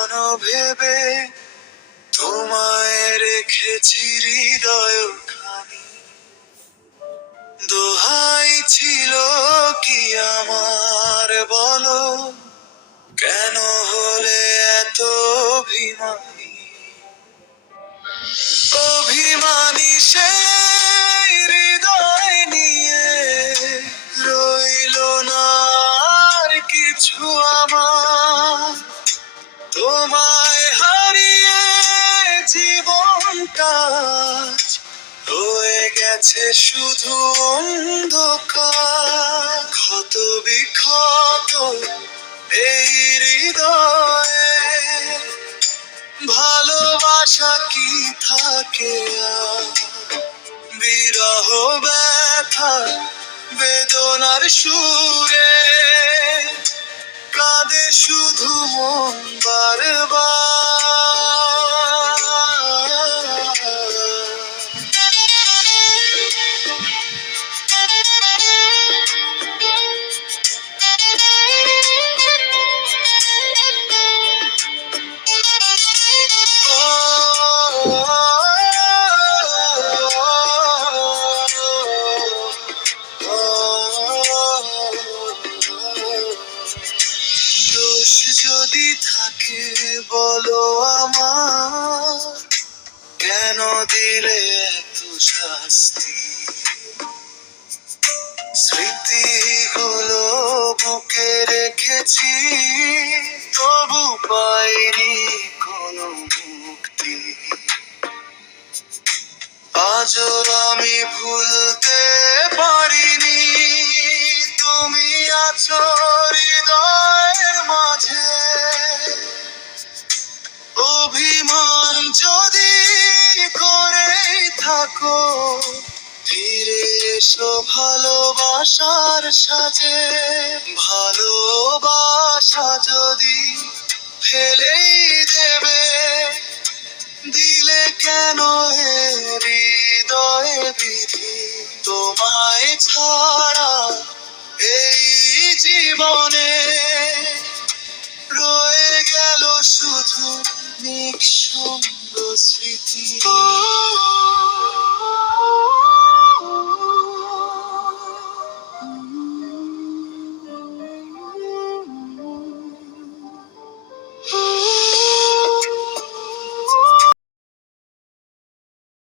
শোনো ভেবে তোমায় রেখেছি হৃদয় খানি, দোহাই ছিল কি আমার বলো, কেন হলে এত অভিমানী? অভিমানী সেই হৃদয় নিয়ে রইল না আর কিছু আমার, তোমায় হারিয়ে জীবনটা হয়ে গেছে শুধু অন্ধকার। ক্ষত বিক্ষত এই হৃদয়ে ভালোবাসা কি থাকে আর? বিরহ ব্যথা বেদনার সুরে কাঁদে শুধু মন দোষ যদি থাকে বলো আমার, কেন দিলে এত শাস্তি? স্মৃতিগুলো বুকে রেখেছি, তবু পাইনি কোনো মুক্তি। আজও আমি ভুলতে পারিনি, তুমি আছো হৃদয়ের মাঝে। অভিমান যদি করে থাকো, ফিরে এসো ভালোবাসার সাজে। ভালোবাসা যদি ফেলেই দেবে, দিলে কেন হে হৃদয়ে বিধি? তোমায় ছাড়া এই জীবনে রয়ে গেল শুধু নিঃসঙ্গ স্মৃতি।